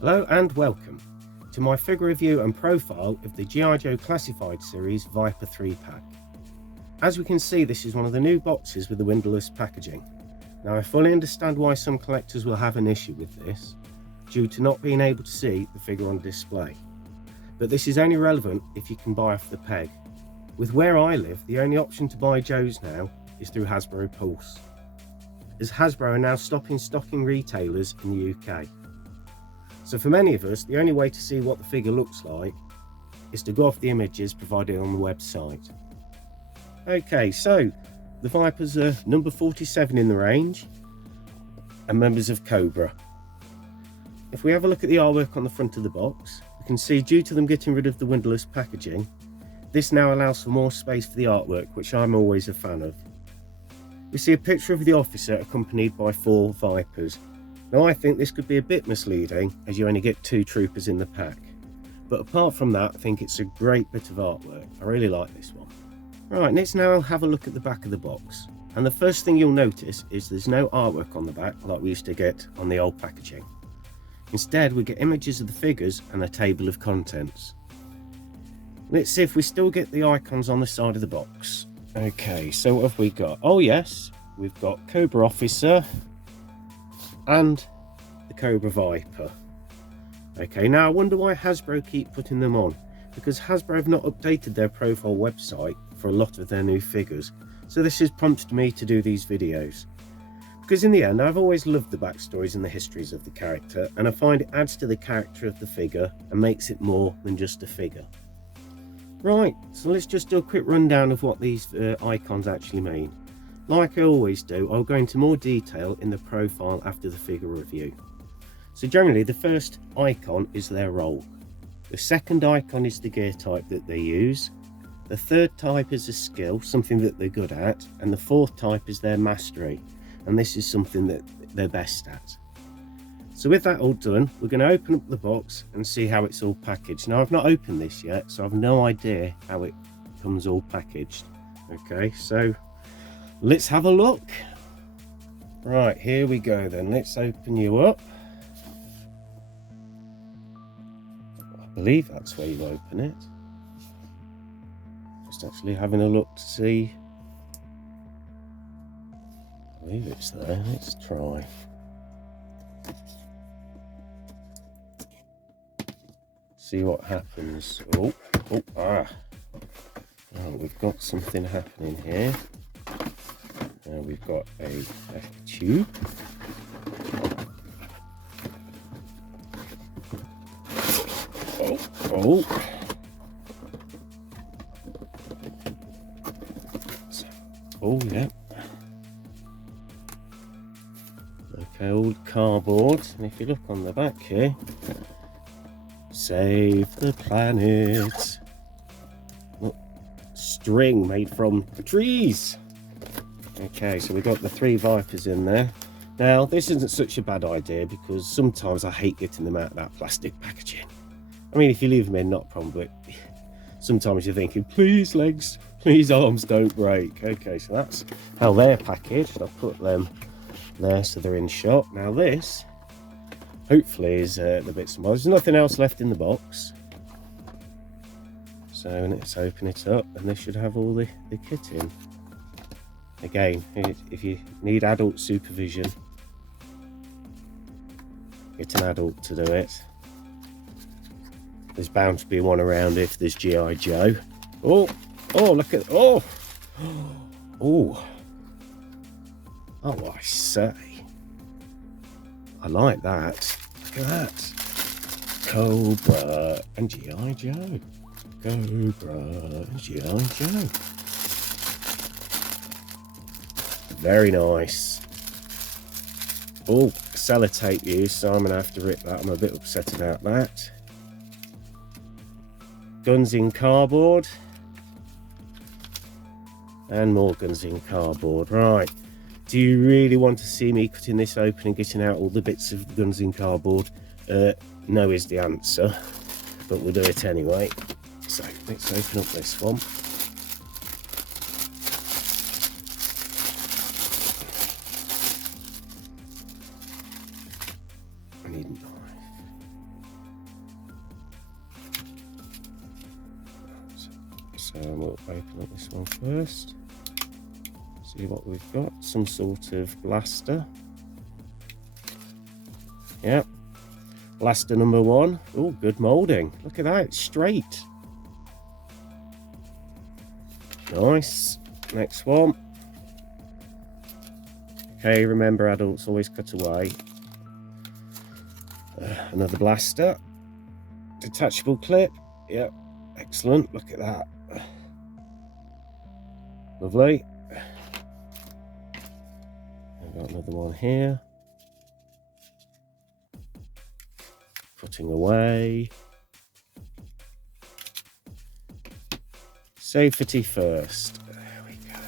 Hello and welcome to my figure review and profile of the G.I. Joe Classified Series Viper 3 pack. As we can see, this is one of the new boxes with the windowless packaging. Now I fully understand why some collectors will have an issue with this, due to not being able to see the figure on display. But this is only relevant if you can buy off the peg. With where I live, the only option to buy Joes now is through Hasbro Pulse, as Hasbro are now stopping stocking retailers in the UK. So for many of us, the only way to see what the figure looks like is to go off the images provided on the website. Okay, so the Vipers are number 47 in the range and members of Cobra. If we have a look at the artwork on the front of the box, we can see due to them getting rid of the windowless packaging, this now allows for more space for the artwork, which I'm always a fan of. We see a picture of the officer accompanied by 4 Vipers. Now I think this could be a bit misleading as you only get 2 troopers in the pack. But apart from that, I think it's a great bit of artwork. I really like this one. Right, let's now have a look at the back of the box. And the first thing you'll notice is there's no artwork on the back like we used to get on the old packaging. Instead, we get images of the figures and a table of contents. Let's see if we still get the icons on the side of the box. Okay, so what have we got? Oh yes, we've got Cobra Officer and the Cobra Viper. Okay, now I wonder why Hasbro keep putting them on, because Hasbro have not updated their profile website for a lot of their new figures, so this has prompted me to do these videos. Because in the end, I've always loved the backstories and the histories of the character, and I find it adds to the character of the figure and makes it more than just a figure. Right, so let's just do a quick rundown of what these icons actually mean. Like I always do, I'll go into more detail in the profile after the figure review. So generally, the first icon is their role. The second icon is the gear type that they use. The third type is a skill, something that they're good at. And the fourth type is their mastery. And this is something that they're best at. So with that all done, we're going to open up the box and see how it's all packaged. Now I've not opened this yet, so I've no idea how it comes all packaged. Okay, so let's have a look. Right, here we go then. Let's open you up. I believe that's where you open it. Just actually having a look to see. I believe it's there. Let's try. See what happens. Oh, we've got something happening here. Now we've got a tube. Oh. Oh, yeah. Okay, old cardboard. And if you look on the back here, save the planet. Look, string made from trees. Okay, so we've got the 3 Vipers in there. Now, this isn't such a bad idea because sometimes I hate getting them out of that plastic packaging. I mean, if you leave them in, not a problem, but sometimes you're thinking, please legs, please arms don't break. Okay, so that's how they're packaged. I'll put them there so they're in shot. Now this, hopefully, is the bits and bobs. There's nothing else left in the box. So let's open it up and this should have all the kit in. Again, if you need adult supervision, get an adult to do it. There's bound to be one around if there's G.I. Joe. Oh, look at, oh, I say. I like that. Look at that. Cobra and G.I. Joe. Cobra and G.I. Joe. Very nice. Oh, sellotape use, so I'm going to have to rip that. I'm a bit upset about that. Guns in cardboard. And more guns in cardboard. Right. Do you really want to see me cutting this open and getting out all the bits of guns in cardboard? No is the answer, but we'll do it anyway. So let's open up this one. I need a knife. So we'll open up this one first. See what we've got. Some sort of blaster. Yep. Blaster number 1. Oh, good moulding. Look at that, it's straight. Nice. Next one. Okay, remember adults always cut away. Another blaster. Detachable clip. Yep, excellent. Look at that. Lovely. I've got another one here. Putting away. Safety first. There we go.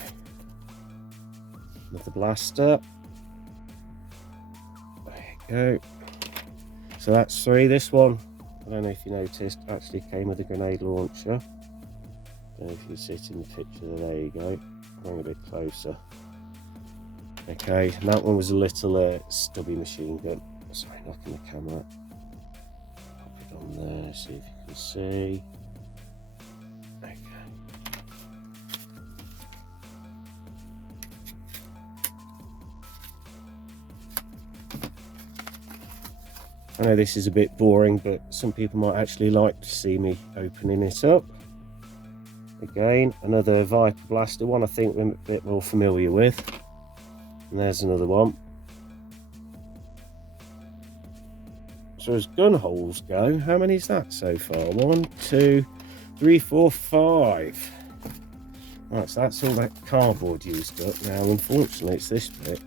Another blaster. There you go. So that's 3. This one, I don't know if you noticed, actually came with a grenade launcher. Don't know if you see it in the picture. There you go. Bring a bit closer. Okay, and that one was a little stubby machine gun. Sorry, knocking the camera. Pop it on there, see if you can see. Okay. I know this is a bit boring, but some people might actually like to see me opening it up. Again, another Viper blaster, one I think we're a bit more familiar with. And there's another one. So as gun holes go, how many is that so far? 1, 2, 3, 4, 5. Right, so that's all that cardboard used up. Now, unfortunately, it's this bit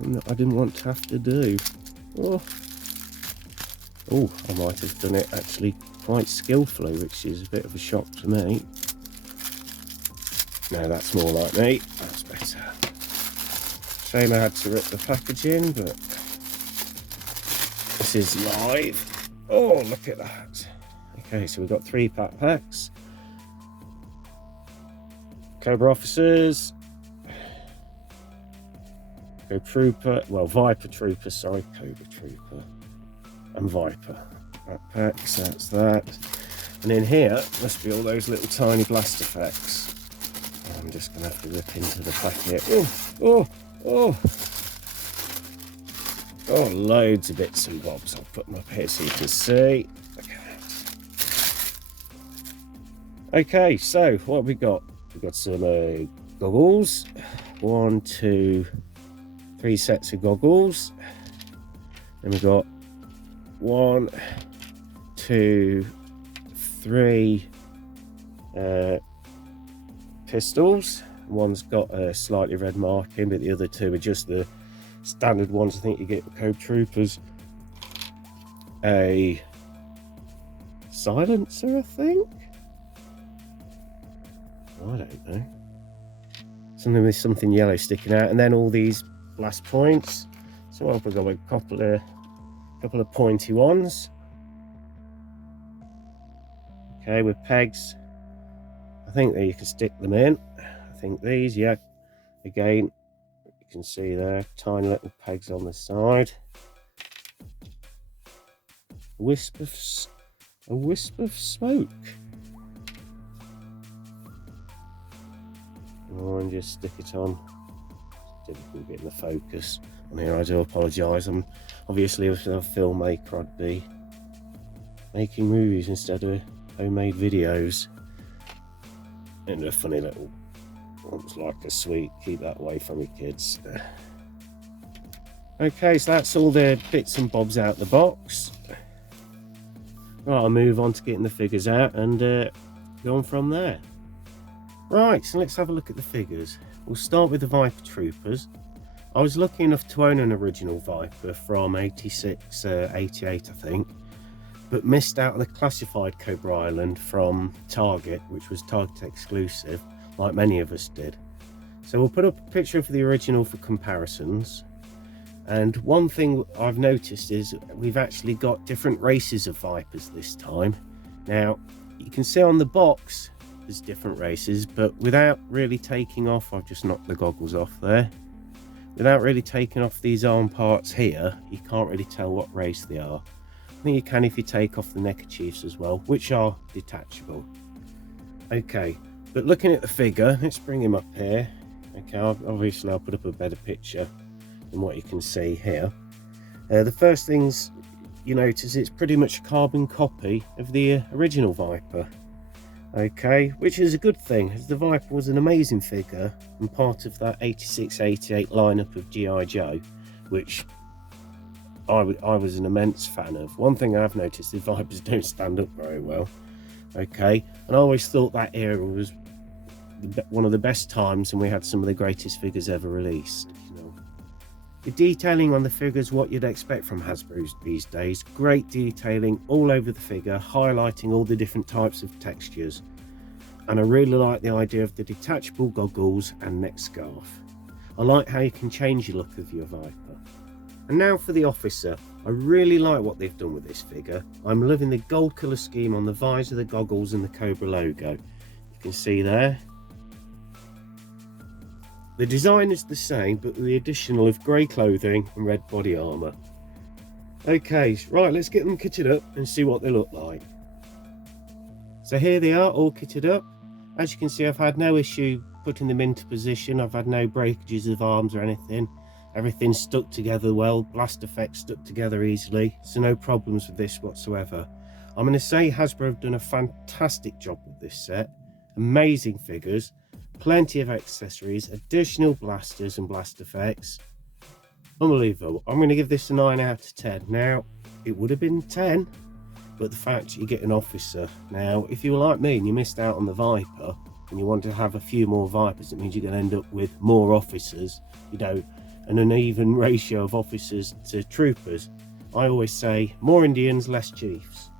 I didn't want to have to do. Oh, I might have done it actually quite skillfully, which is a bit of a shock to me. No, that's more like me. That's better. Shame I had to rip the packaging, but this is live. Oh, look at that. Okay, so we've got 3 packs. Cobra officers. Cobra Trooper. Well, Viper Trooper, sorry. Cobra Trooper. And Viper. Backpacks, that's that. And in here must be all those little tiny blast effects. I'm just going to have to rip into the packet. Oh, loads of bits and bobs. I'll put them up here so you can see. Okay, so what have we got? We've got some goggles. 1, 2, 3 sets of goggles. Then we've got 1, 2, 3 pistols. One's got a slightly red marking, but the other 2 are just the standard ones I think you get with Cobra Troopers. A silencer, I think. I don't know. Something with something yellow sticking out, and then all these blast points. So I've got a couple of pointy ones. Okay, with pegs. I think that you can stick them in. I think these, yeah. Again, you can see there, tiny little pegs on the side. A wisp of smoke. Oh, and just stick it on. It's difficult getting the focus on here. I do apologise. I'm obviously, if I was a filmmaker, I'd be making movies instead of homemade videos. And a funny little, looks like a sweet, keep that away from your kids. Okay, so that's all the bits and bobs out the box. Right, I'll move on to getting the figures out and go on from there. Right, so let's have a look at the figures. We'll start with the Viper Troopers. I was lucky enough to own an original Viper from 86, 88 I think, but missed out on the classified Cobra Island from Target, which was Target exclusive, like many of us did. So we'll put up a picture of the original for comparisons. And one thing I've noticed is we've actually got different races of Vipers this time. Now, you can see on the box there's different races, but without really taking off, I've just knocked the goggles off there. Without really taking off these arm parts here, you can't really tell what race they are. I think you can if you take off the neckerchiefs as well, which are detachable. Okay, but looking at the figure, let's bring him up here. Okay, obviously I'll put up a better picture than what you can see here. The first things you notice, it's pretty much a carbon copy of the original Viper. Okay, which is a good thing, as the Viper was an amazing figure and part of that 86-88 lineup of G.I. Joe, which I was an immense fan of. One thing I've noticed, the Vipers don't stand up very well. Okay, and I always thought that era was one of the best times, and we had some of the greatest figures ever released. You know, the detailing on the figures, what you'd expect from Hasbro these days. Great detailing all over the figure, highlighting all the different types of textures. And I really like the idea of the detachable goggles and neck scarf. I like how you can change the look of your Viper. And now for the officer. I really like what they've done with this figure. I'm loving the gold colour scheme on the visor, the goggles and the Cobra logo. You can see there. The design is the same, but with the additional of grey clothing and red body armour. Okay, right, let's get them kitted up and see what they look like. So here they are, all kitted up. As you can see, I've had no issue putting them into position. I've had no breakages of arms or anything. Everything's stuck together well, blast effects stuck together easily, so no problems with this whatsoever. I'm going to say Hasbro have done a fantastic job with this set. Amazing figures, plenty of accessories, additional blasters and blast effects. Unbelievable. I'm going to give this a 9 out of 10. Now, it would have been 10, but the fact you get an officer. Now, if you were like me and you missed out on the Viper and you want to have a few more Vipers, it means you're going to end up with more officers, you know, and an even ratio of officers to troopers. I always say more Indians, less chiefs.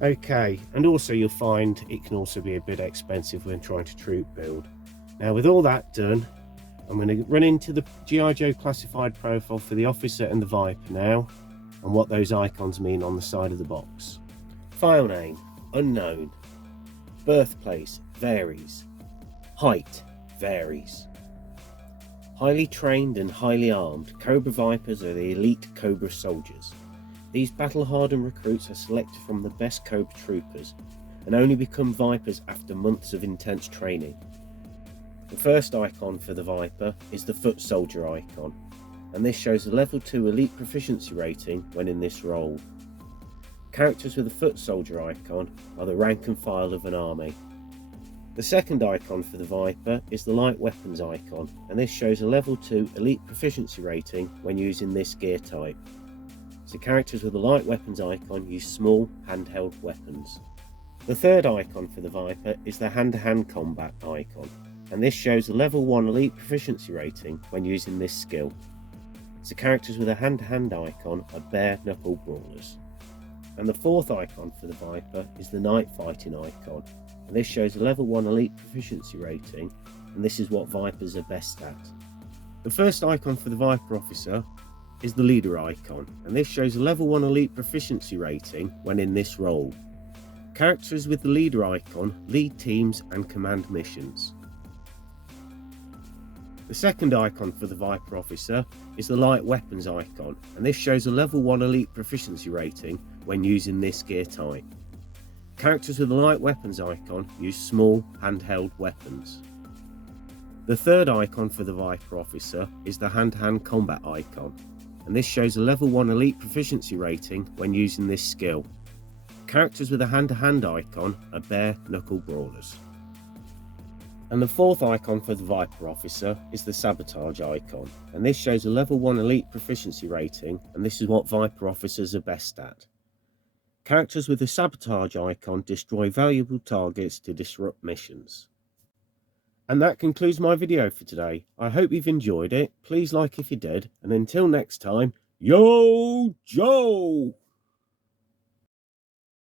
Okay, and also you'll find it can also be a bit expensive when trying to troop build. Now with all that done, I'm going to run into the G.I. Joe classified profile for the officer and the Viper now, and what those icons mean on the side of the box. File name, unknown. Birthplace, varies. Height, varies. Highly trained and highly armed, Cobra Vipers are the elite Cobra soldiers. These battle-hardened recruits are selected from the best Cobra troopers and only become Vipers after months of intense training. The first icon for the Viper is the foot soldier icon, and this shows a level 2 elite proficiency rating when in this role. Characters with a foot soldier icon are the rank and file of an army. The second icon for the Viper is the light weapons icon, and this shows a level 2 elite proficiency rating when using this gear type. So characters with a light weapons icon use small handheld weapons. The third icon for the Viper is the hand-to-hand combat icon, and this shows a level 1 elite proficiency rating when using this skill. So characters with a hand-to-hand icon are bare knuckle brawlers. And the fourth icon for the Viper is the night fighting icon, and this shows a level 1 elite proficiency rating, and this is what Vipers are best at. The first icon for the Viper officer is the leader icon, and this shows a level 1 elite proficiency rating when in this role. Characters with the leader icon lead teams and command missions. The second icon for the Viper officer is the light weapons icon, and this shows a level 1 elite proficiency rating when using this gear type. Characters with the light weapons icon use small handheld weapons. The third icon for the Viper officer is the hand-to-hand combat icon, and this shows a level 1 elite proficiency rating when using this skill. Characters with a hand-to-hand icon are bare knuckle brawlers. And the fourth icon for the Viper officer is the sabotage icon, and this shows a level 1 elite proficiency rating, and this is what Viper officers are best at. Characters with the sabotage icon destroy valuable targets to disrupt missions. And that concludes my video for today. I hope you've enjoyed it. Please like if you did, and until next time, Yo Joe!